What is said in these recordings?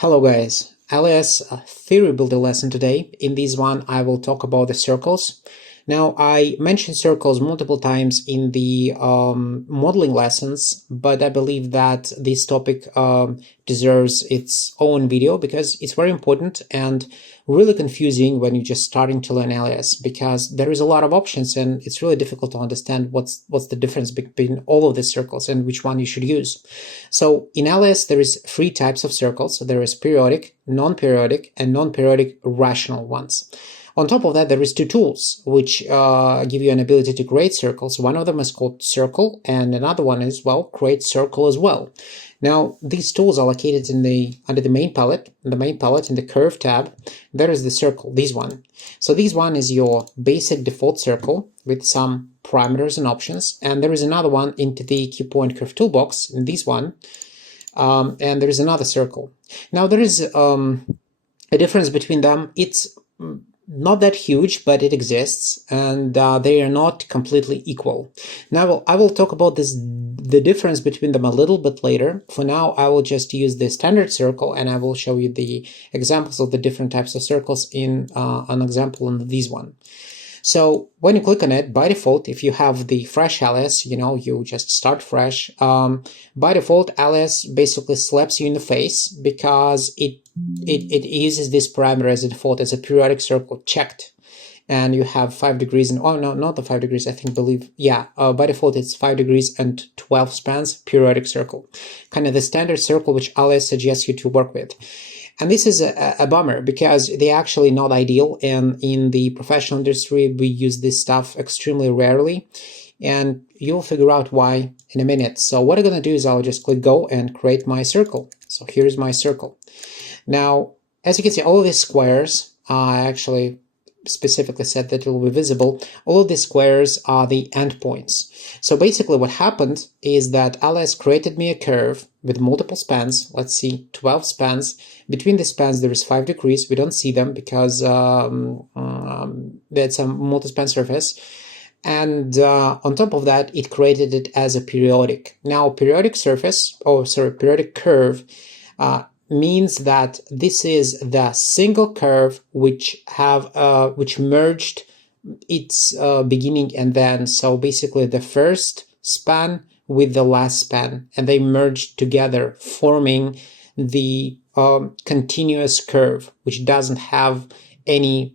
Hello guys, Alias theory builder lesson today. In this one I will talk about the circles. Now I mentioned circles multiple times in the modeling lessons, but I believe that this topic deserves its own video because it's very important and really confusing when you're just starting to learn Alias, because there is a lot of options and it's really difficult to understand what's the difference between all of the circles and which one you should use. So in Alias there is three types of circles. There is periodic, non-periodic, and non-periodic rational ones. On top of that, there is two tools which give you an ability to create circles. One of them is called circle, and another one is, well, create circle as well. Now, these tools are located under the main palette. In the main palette, in the curve tab, there is the circle, this one. So this one is your basic default circle with some parameters and options. And there is another one into the key point curve toolbox, in this one. And there is another circle. Now, there is a difference between them. It's not that huge, but it exists, and they are not completely equal. Now I will talk about the difference between them a little bit later. For now, I will just use the standard circle, and I will show you the examples of the different types of circles in an example in this one. So when you click on it, by default, if you have the fresh Alias, you just start fresh. By default, Alias basically slaps you in the face because it uses this parameter as a default as a periodic circle checked. And you have 5 degrees and, oh no, not the 5 degrees, by default it's 5 degrees and 12 spans, periodic circle. Kind of the standard circle which Alias suggests you to work with. And this is a bummer because they're actually not ideal, and in the professional industry we use this stuff extremely rarely, and you'll figure out why in a minute. So what I'm going to do is I'll just click go and create my circle. So here's my circle. Now, as you can see, all of these squares, I actually specifically said that it will be visible, all of these squares are the endpoints. So basically what happened is that Alias created me a curve with multiple spans. Let's see, 12 spans. Between the spans there is 5 degrees. We don't see them because that's a multi-span surface. And on top of that, it created it as a periodic. Now, periodic curve means that this is the single curve which merged its beginning and end. So basically the first span with the last span, and they merged together, forming the continuous curve, which doesn't have any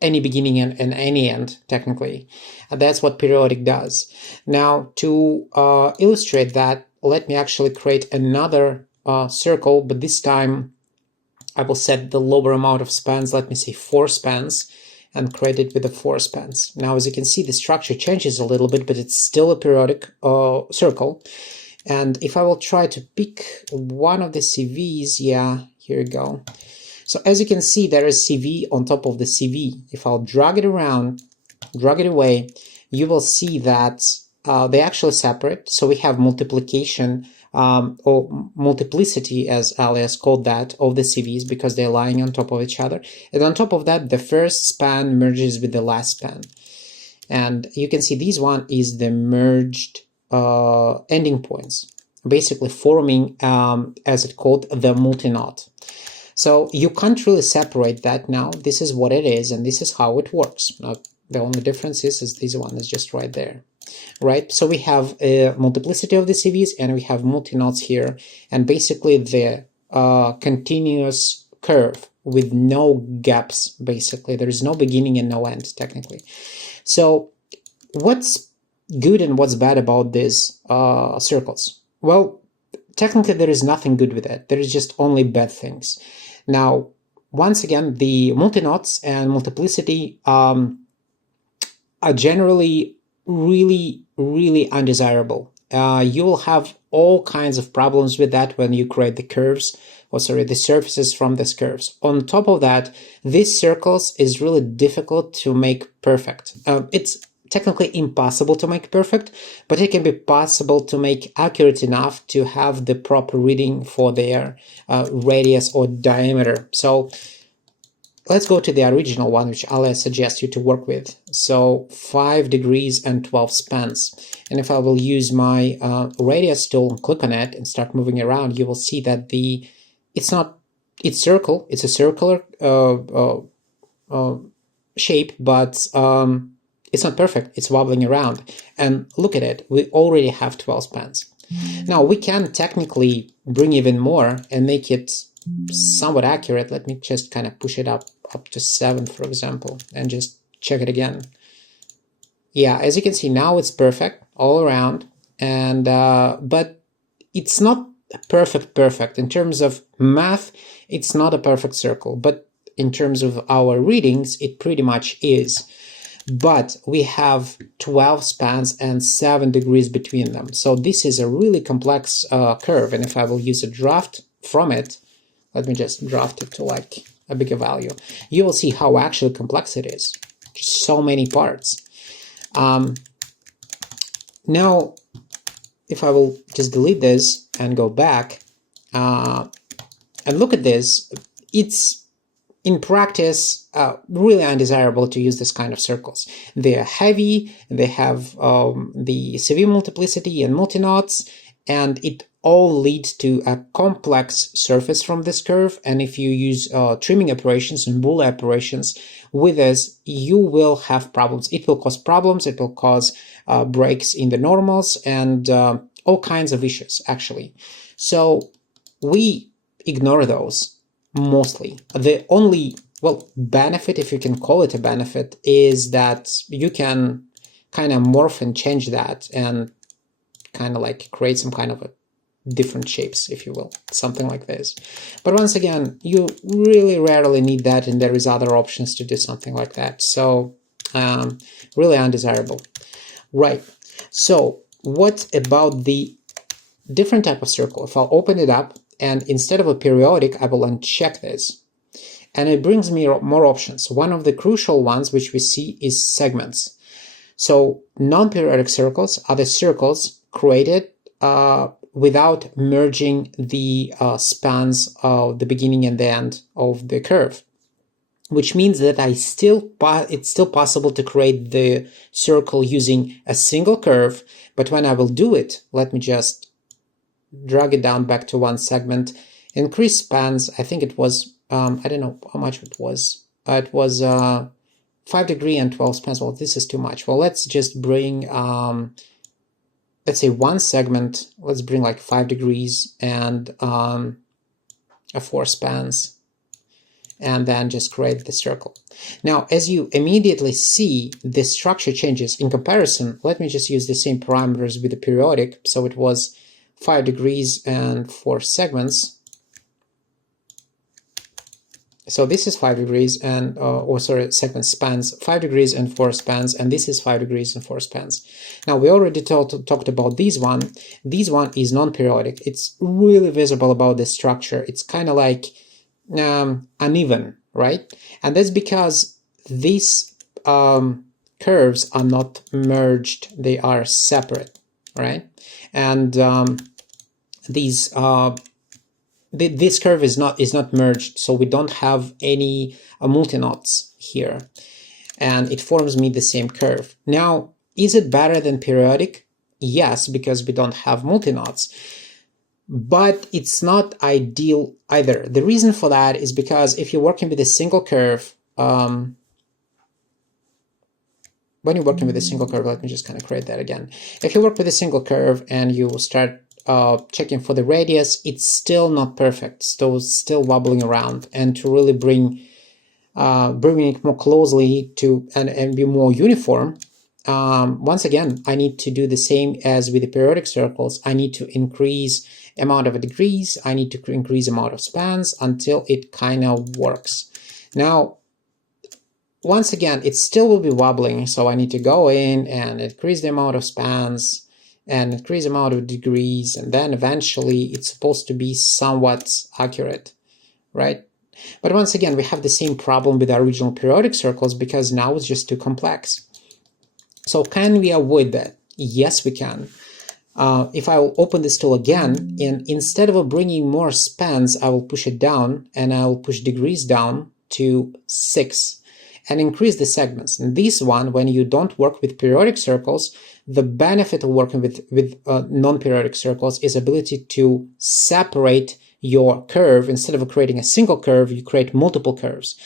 beginning and any end, technically. And that's what periodic does. Now, to illustrate that, let me actually create another circle, but this time I will set the lower amount of spans, let me say 4 spans, and create it with the 4 spans. Now, as you can see, the structure changes a little bit, but it's still a periodic circle. And if I will try to pick one of the CVs, yeah, here we go. So as you can see, there is CV on top of the CV. If I'll drag it around, drag it away, you will see that they actually separate. So we have multiplication or multiplicity, as Alias called that, of the CVs because they're lying on top of each other. And on top of that, the first span merges with the last span. And you can see this one is the merged ending points, basically forming, as it's called, the multi-knot. So you can't really separate that now. This is what it is, and this is how it works. Now, the only difference is this one is just right there. Right, so we have a multiplicity of the CVs and we have multi-knots here, and basically the continuous curve with no gaps. Basically, there is no beginning and no end, technically. So what's good and what's bad about these circles? Well, technically there is nothing good with it. There is just only bad things. Now, once again, the multi-knots and multiplicity are generally really undesirable. You will have all kinds of problems with that when you create the curves, the surfaces from these curves. On top of that, these circles is really difficult to make perfect. It's technically impossible to make perfect, but it can be possible to make accurate enough to have the proper reading for their radius or diameter. So let's go to the original one, which Alias suggests you to work with. So 5 degrees and 12 spans. And if I will use my radius tool and click on it and start moving around, you will see that the it's not, it's a circular shape, but it's not perfect. It's wobbling around. And look at it. We already have 12 spans. Now we can technically bring even more and make it somewhat accurate. Let me just kind of push it up to 7, for example, and just check it again. Yeah, as you can see, now it's perfect all around. And but it's not perfect in terms of math. It's not a perfect circle, but in terms of our readings, it pretty much is. But we have 12 spans and 7 degrees between them. So this is a really complex curve. And if I will use a draft from it, let me just draft it to like a bigger value, you will see how actually complex it is. Just so many parts. Now, if I will just delete this and go back and look at this, it's in practice really undesirable to use this kind of circles. They are heavy, they have the severe multiplicity and multi-knots, and it all leads to a complex surface from this curve. And if you use trimming operations and Boole operations with this, you will have problems. It will cause problems, it will cause breaks in the normals and all kinds of issues, actually. So we ignore those mostly. The only, well, benefit, if you can call it a benefit, is that you can kind of morph and change that and kind of like create some kind of a different shapes, if you will, something like this. But once again, you really rarely need that, and there is other options to do something like that. So really undesirable. Right. So what about the different type of circle? If I'll open it up, and instead of a periodic, I will uncheck this, and it brings me more options. One of the crucial ones which we see is segments. So non-periodic circles are the circles created without merging the spans of the beginning and the end of the curve, which means that it's still possible to create the circle using a single curve. But when I will do it, let me just drag it down back to one segment, increase spans. I think it was, I don't know how much it was. It was 5 degree and 12 spans. Well, this is too much. Well, let's just bring, let's say one segment. Let's bring like 5 degrees and 4 spans, and then just create the circle. Now, as you immediately see, the structure changes. In comparison, let me just use the same parameters with the periodic. So it was 5 degrees and 4 segments. So this is 5 degrees and, segment spans, 5 degrees and 4 spans, and this is 5 degrees and 4 spans. Now, we already talked about this one. This one is non-periodic. It's really visible about the structure. It's kind of like uneven, right? And that's because these curves are not merged. They are separate, right? And this curve is not merged, so we don't have any multi-knots here, and it forms me the same curve. Now, is it better than periodic? Yes, because we don't have multi-knots, but it's not ideal either. The reason for that is because if you're working with a single curve, when you're working with a single curve, let me just kind of create that again. If you work with a single curve and you start checking for the radius, it's still not perfect, still wobbling around. And to really bring it more closely to and be more uniform, once again, I need to do the same as with the periodic circles. I need to increase amount of degrees, I need to increase amount of spans until it kind of works. Now, once again, it still will be wobbling, so I need to go in and increase the amount of spans and increase the amount of degrees, and then eventually it's supposed to be somewhat accurate, right? But once again, we have the same problem with our original periodic circles because now it's just too complex. So can we avoid that? Yes, we can. If I will open this tool again, and instead of bringing more spans, I will push it down, and I'll push degrees down to 6 and increase the segments. And this one, when you don't work with periodic circles, the benefit of working with non-periodic circles is ability to separate your curve, instead of creating a single curve, you create multiple curves.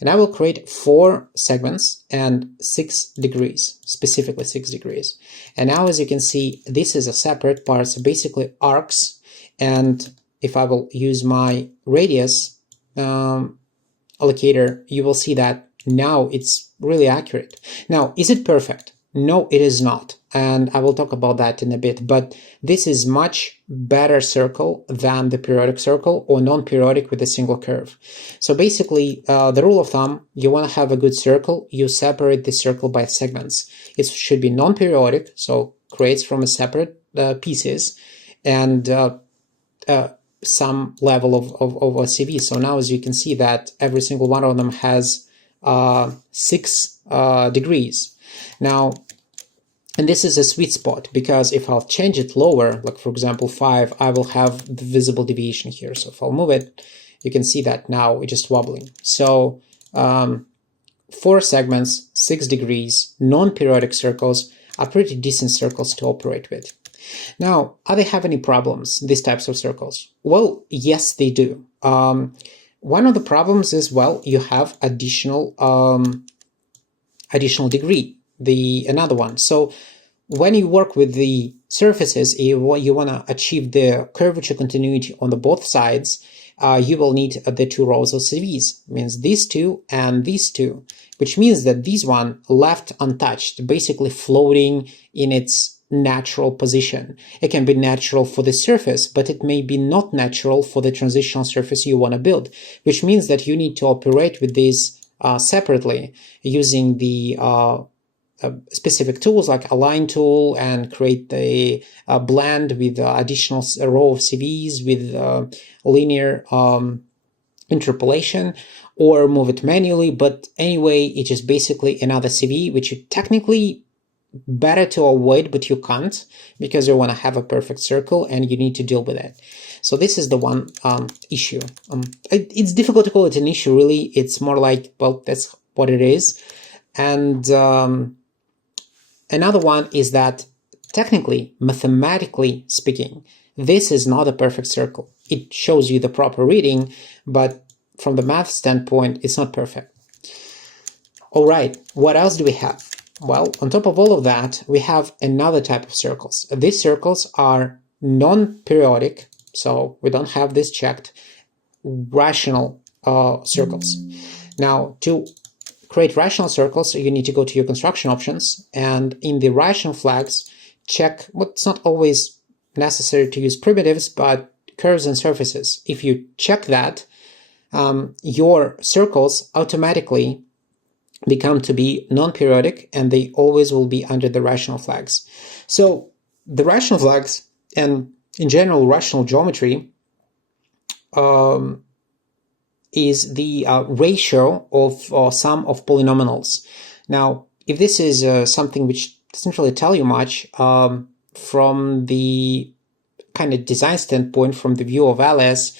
And I will create 4 segments and 6 degrees, specifically 6 degrees. And now, as you can see, this is a separate part, so basically arcs. And if I will use my radius allocator, you will see that now it's really accurate. Now, is it perfect? No, it is not. And I will talk about that in a bit, but this is much better circle than the periodic circle or non-periodic with a single curve. So basically, the rule of thumb, you want to have a good circle, you separate the circle by segments. It should be non-periodic, so creates from a separate pieces, and some level of a CV. So now, as you can see, that every single one of them has 6 degrees. Now, and this is a sweet spot, because if I'll change it lower, like for example 5, I will have the visible deviation here. So if I'll move it, you can see that now it's just wobbling. So 4 segments, 6 degrees, non-periodic circles are pretty decent circles to operate with. Now, are they have any problems, these types of circles? Well, yes, they do. One of the problems is, well, you have additional degree, another one. So when you work with the surfaces, you want to achieve the curvature continuity on the both sides, you will need the 2 rows of CVs. It means these 2 and these 2, which means that this one left untouched, basically floating in its natural position. It can be natural for the surface, but it may be not natural for the transitional surface you want to build, which means that you need to operate with these separately using the specific tools like Align tool, and create a blend with additional row of CVs with linear interpolation, or move it manually. But anyway, it's just basically another CV, which you technically better to avoid, but you can't, because you want to have a perfect circle and you need to deal with it. So this is the one issue. It's difficult to call it an issue, really. It's more like, well, that's what it is. And another one is that technically, mathematically speaking, this is not a perfect circle. It shows you the proper reading, but from the math standpoint, it's not perfect. All right, what else do we have? Well, on top of all of that, we have another type of circles. These circles are non-periodic, so we don't have this checked, rational circles. Now, to create rational circles, you need to go to your construction options, and in the rational flags, check what's not always necessary to use primitives, but curves and surfaces. If you check that, your circles automatically become to be non-periodic, and they always will be under the rational flags. So the rational flags, and in general rational geometry, is the ratio of sum of polynomials. Now, if this is something which doesn't really tell you much, from the kind of design standpoint, from the view of Alias,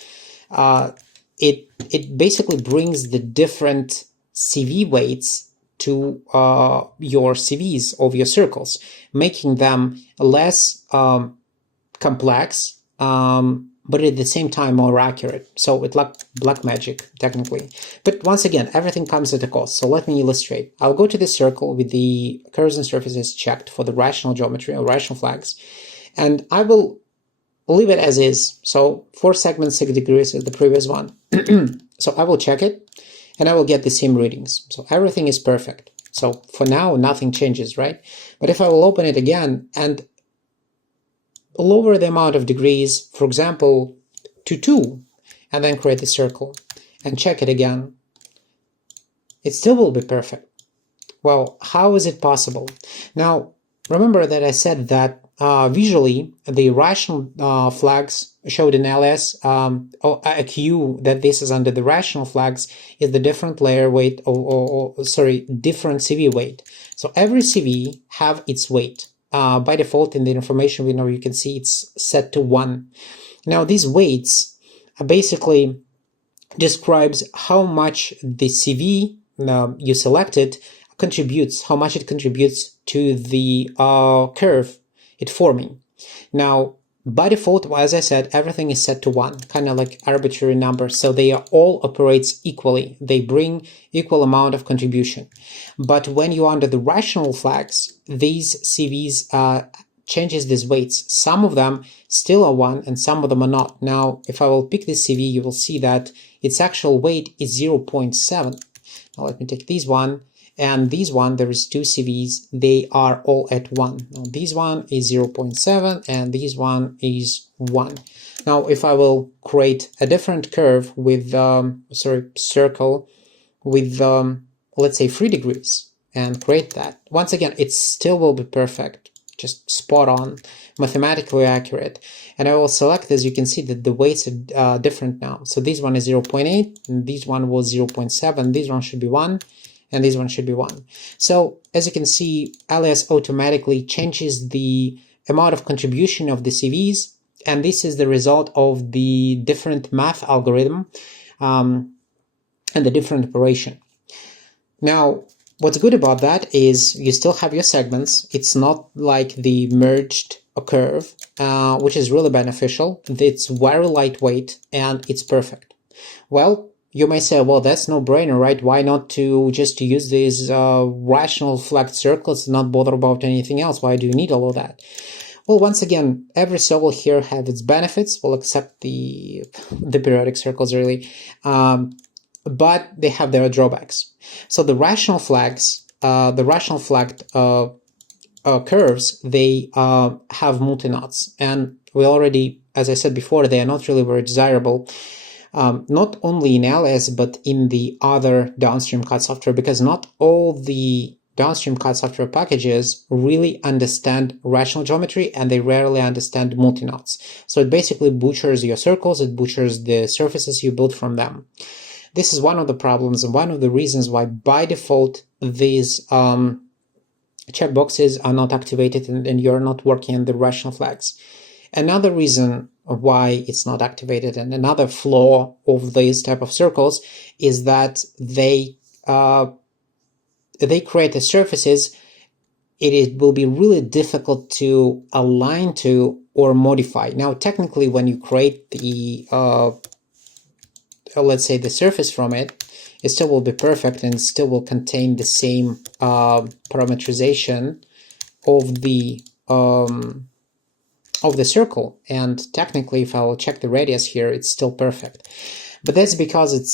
it basically brings the different CV weights to your CVs of your circles, making them less complex, but at the same time more accurate. So it's like black magic, technically. But once again, everything comes at a cost. So let me illustrate. I'll go to this circle with the curves and surfaces checked for the rational geometry or rational flags, and I will leave it as is. So 4 segments, 6 degrees is the previous one. So I will check it, and I will get the same readings. So everything is perfect. So for now, nothing changes, right? But if I will open it again and lower the amount of degrees, for example, to 2, and then create a circle and check it again, it still will be perfect. Well, how is it possible? Now, remember that I said that visually, the rational flags showed in Alias, a cue that this is under the rational flags is the different layer weight, different CV weight. So every CV have its weight. By default, in the information we know, you can see it's set to 1. Now, these weights basically describes how much the CV you selected contributes, how much it contributes to the curve it forming. Now, By default, as I said, everything is set to 1, kind of like arbitrary number, so they are all operates equally. They bring equal amount of contribution. But when you're under the rational flags, these CVs changes these weights. Some of them still are 1 and some of them are not. Now, if I will pick this CV, you will see that its actual weight is 0.7. Now let me take this one. And these one, there is 2 CVs, they are all at 1. Now, this one is 0.7 and this one is 1. Now, if I will create a different curve with, circle with, let's say 3 degrees and create that, once again, it still will be perfect, just spot on, mathematically accurate. And I will select, as you can see, that the weights are different now. So this one is 0.8, and this one was 0.7, this one should be 1. And this one should be 1. So as you can see, Alias automatically changes the amount of contribution of the CVs, and this is the result of the different math algorithm and the different operation. Now, what's good about that is you still have your segments. It's not like the merged curve, which is really beneficial. It's very lightweight and it's perfect. Well, you may say, well, that's no brainer, right? Why not to just use these rational flagged circles and not bother about anything else? Why do you need all of that? Well, once again, every circle here has its benefits, well, except the periodic circles, really, but they have their drawbacks. So the rational flags, the rational flagged curves, they have multi-knots, and we already, as I said before, they are not really very desirable. Not only in Alias, but in the other downstream CAD software, because not all the downstream CAD software packages really understand rational geometry, and they rarely understand multi-knots. So it basically butchers your circles, it butchers the surfaces you build from them. This is one of the problems and one of the reasons why by default these checkboxes are not activated and you're not working on the rational flags. Another reason why it's not activated and another flaw of these type of circles is that they create the surfaces it will be really difficult to align to or modify. Now, technically, when you create the let's say the surface from it, it still will be perfect and still will contain the same parameterization of the circle, and technically if I will check the radius here, it's still perfect. But that's because it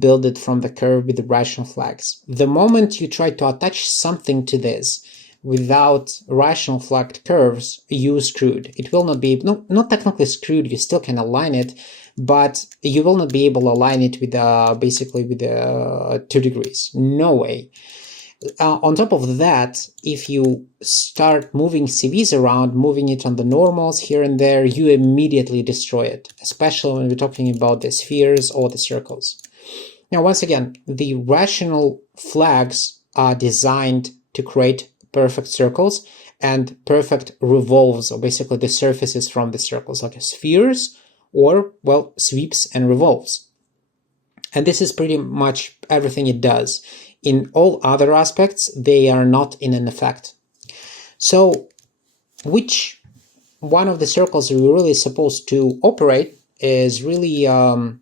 built it from the curve with the rational flags. The moment you try to attach something to this without rational flagged curves, you screwed. It will not be, not technically screwed, you still can align it, but you will not be able to align it with basically with 2 degrees. No way. On top of that, if you start moving CVs around, moving it on the normals here and there, you immediately destroy it, especially when we're talking about the spheres or the circles. Now, once again, the rational flags are designed to create perfect circles and perfect revolves, or basically the surfaces from the circles, like spheres or, well, sweeps and revolves. And this is pretty much everything it does. In all other aspects, they are not in an effect. So, which one of the circles we're really supposed to operate is really kind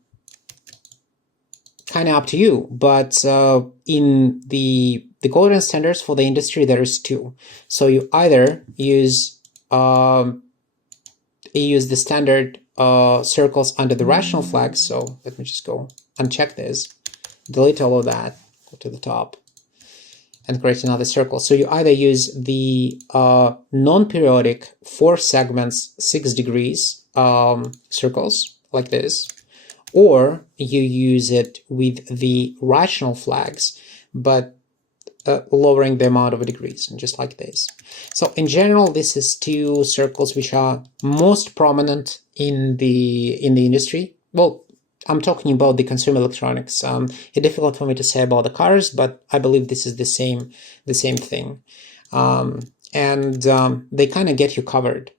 of up to you. But in the golden standards for the industry, there is 2. So you either use the standard circles under the rational flags. So let me just go uncheck this, delete all of that. Go to the top and create another circle. So you either use the non-periodic 4 segments 6 degrees circles like this, or you use it with the rational flags, but lowering the amount of degrees, just like this. So in general, this is 2 circles which are most prominent in the industry. Well, I'm talking about the consumer electronics. It's difficult for me to say about the cars, but I believe this is the same thing. They kind of get you covered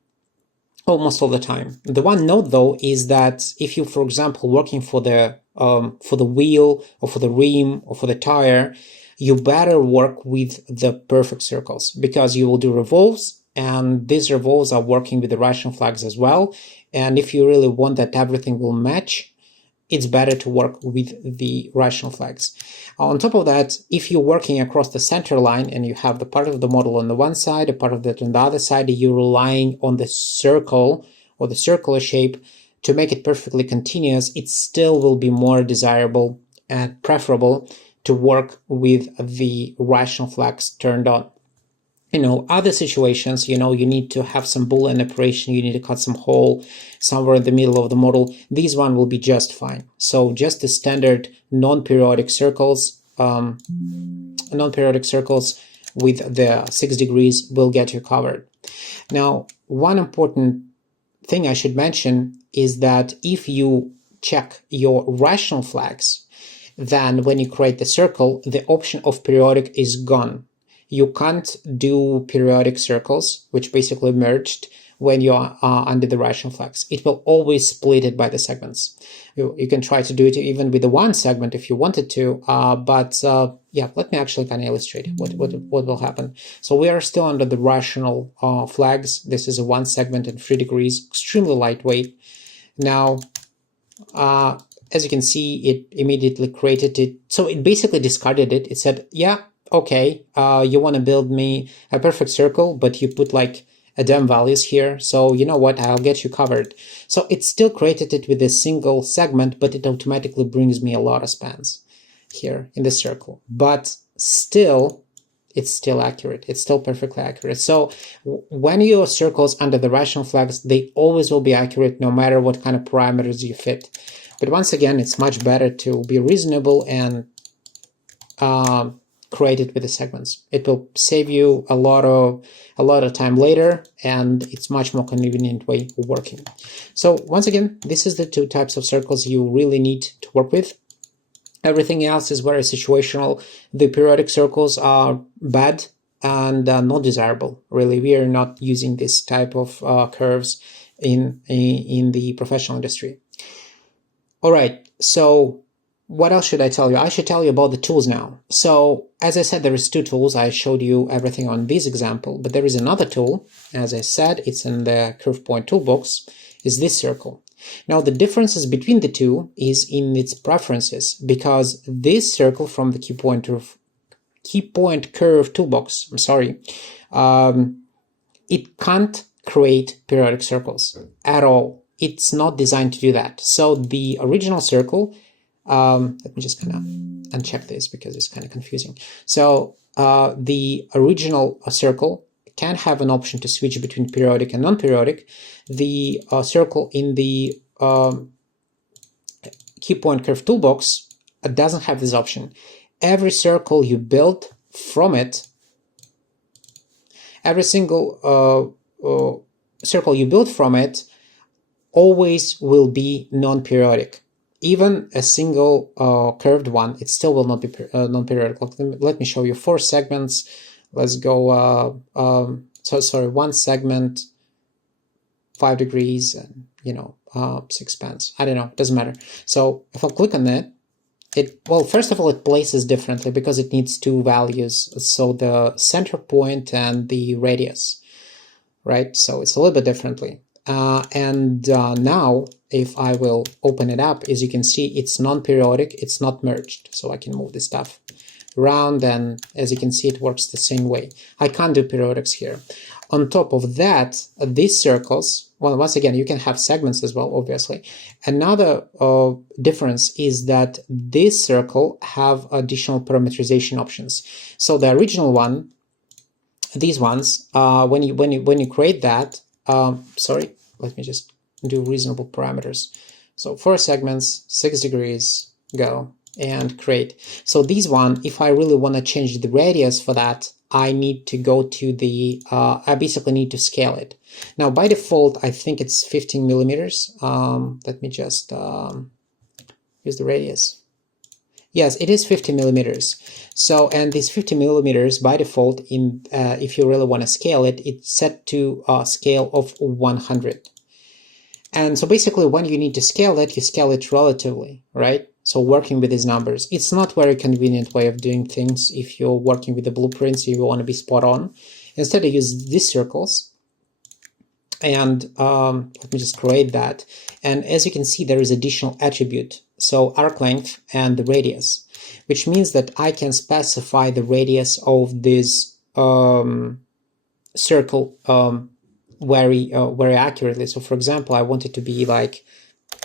almost all the time. The one note, though, is that if you, for example, working for the wheel or for the rim or for the tire, you better work with the perfect circles, because you will do revolves and these revolves are working with the rational flags as well. And if you really want that everything will match, it's better to work with the rational flags. On top of that, if you're working across the center line and you have the part of the model on the one side, a part of that on the other side, you're relying on the circle or the circular shape to make it perfectly continuous, it still will be more desirable and preferable to work with the rational flags turned on. Other situations, you need to have some Boolean operation, you need to cut some hole somewhere in the middle of the model. These one will be just fine. So just the standard non-periodic circles with the 6 degrees will get you covered. Now, one important thing I should mention is that if you check your rational flags, then when you create the circle, the option of periodic is gone. You can't do periodic circles, which basically merged when you are under the rational flags. It will always split it by the segments. You can try to do it even with the one segment if you wanted to, but let me actually kind of illustrate what will happen. So we are still under the rational flags. This is a one segment and 3 degrees, extremely lightweight. Now, as you can see, it immediately created it. So it basically discarded it. It said, yeah, okay, you want to build me a perfect circle, but you put like a damn values here. So you know what, I'll get you covered. So it still created it with a single segment, but it automatically brings me a lot of spans here in the circle. But still, it's still accurate. It's still perfectly accurate. So when your circles under the rational flags, they always will be accurate no matter what kind of parameters you fit. But once again, it's much better to be reasonable and create it with the segments. It will save you a lot of time later, and it's much more convenient way of working. So once again, this is the two types of circles you really need to work with. Everything else is very situational. The periodic circles are bad and not desirable. Really, we are not using this type of curves in the professional industry. All right, so what else should I tell you? I should tell you about the tools now. So as I said, there is two tools. I showed you everything on this example, but there is another tool. As I said, it's in the curve point toolbox, is this circle. Now the differences between the two is in its preferences, because this circle from the key point curve toolbox, it can't create periodic circles at all. It's not designed to do that. So the original circle, let me just kind of uncheck this because it's kind of confusing. So the original circle can have an option to switch between periodic and non-periodic. The circle in the key point curve toolbox doesn't have this option. Every circle you build from it, every single circle you build from it always will be non-periodic. Even a single curved one, it still will not be non-periodic. Let me show you 4 segments. Let's go, one segment, 5 degrees, and 6 spans. I don't know, doesn't matter. So if I click on that, first of all, it places differently because it needs 2 values. So the center point and the radius, right? So it's a little bit differently. Now, if I will open it up, as you can see, it's non-periodic, it's not merged. So I can move this stuff around, and as you can see, it works the same way. I can't do periodics here. On top of that, these circles, well, once again, you can have segments as well, obviously. Another difference is that this circle have additional parameterization options. So the original one, these ones, when you create that, let me just do reasonable parameters. So 4 segments, 6 degrees, go and create. So these one, if I really want to change the radius for that, I need to go to the, I basically need to scale it. Now by default, I think it's 15 millimeters. Let me just use the radius. Yes, it is 50 millimeters. So, and this 50 millimeters by default, if you really want to scale it, it's set to a scale of 100. And so basically when you need to scale it, you scale it relatively, right? So working with these numbers, it's not very convenient way of doing things if you're working with the blueprints, you want to be spot on. Instead, I use these circles, and let me just create that. And as you can see, there is additional attribute, so arc length and the radius, which means that I can specify the radius of this circle very accurately. So for example, I want it to be like,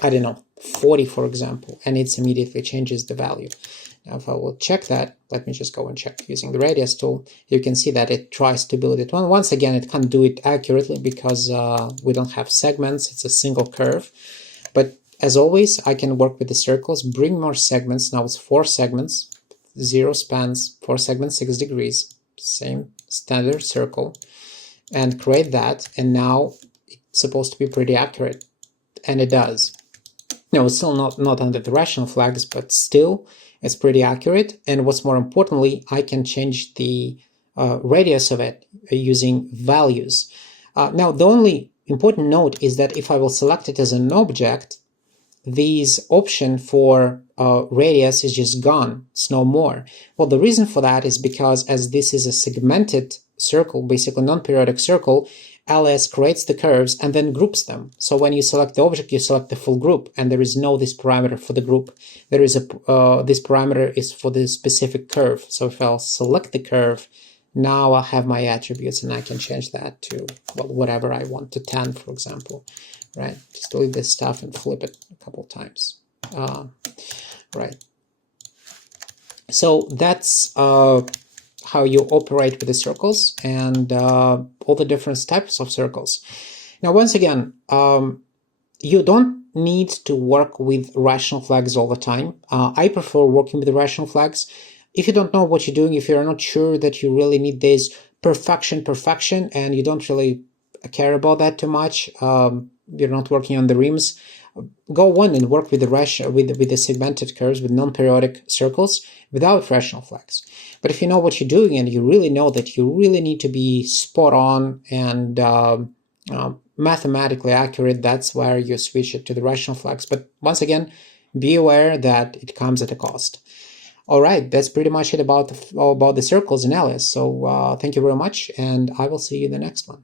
I don't know, 40, for example, and it immediately changes the value. Now, if I will check that, let me just go and check using the radius tool. You can see that it tries to build it. Well, once again, it can't do it accurately because we don't have segments. It's a single curve. But as always, I can work with the circles, bring more segments. Now it's 4 segments, 0 spans, 4 segments, 6 degrees, same standard circle, and create that. And now it's supposed to be pretty accurate, and it does. No, it's still not under the rational flags, but still it's pretty accurate. And what's more importantly, I can change the radius of it using values. Now, the only important note is that if I will select it as an object, this option for radius is just gone. It's no more. Well, the reason for that is because as this is a segmented circle, basically non-periodic circle, Alias creates the curves and then groups them. So when you select the object, you select the full group, and there is no this parameter for the group. There is a this parameter is for the specific curve. So if I'll select the curve, now I'll have my attributes, and I can change that to, well, whatever I want, to 10, for example. Right? Just delete this stuff and flip it a couple times. Right. So that's how you operate with the circles and all the different types of circles. Now, once again, you don't need to work with rational flags all the time. I prefer working with the rational flags. If you don't know what you're doing, if you're not sure that you really need this perfection, and you don't really care about that too much, you're not working on the rims, go on and work with the segmented curves, with non-periodic circles without rational flags. But if you know what you're doing and you really know that you really need to be spot on and mathematically accurate, that's where you switch it to the rational flags. But once again, be aware that it comes at a cost. All right, that's pretty much it about the circles in Alias. So thank you very much, and I will see you in the next one.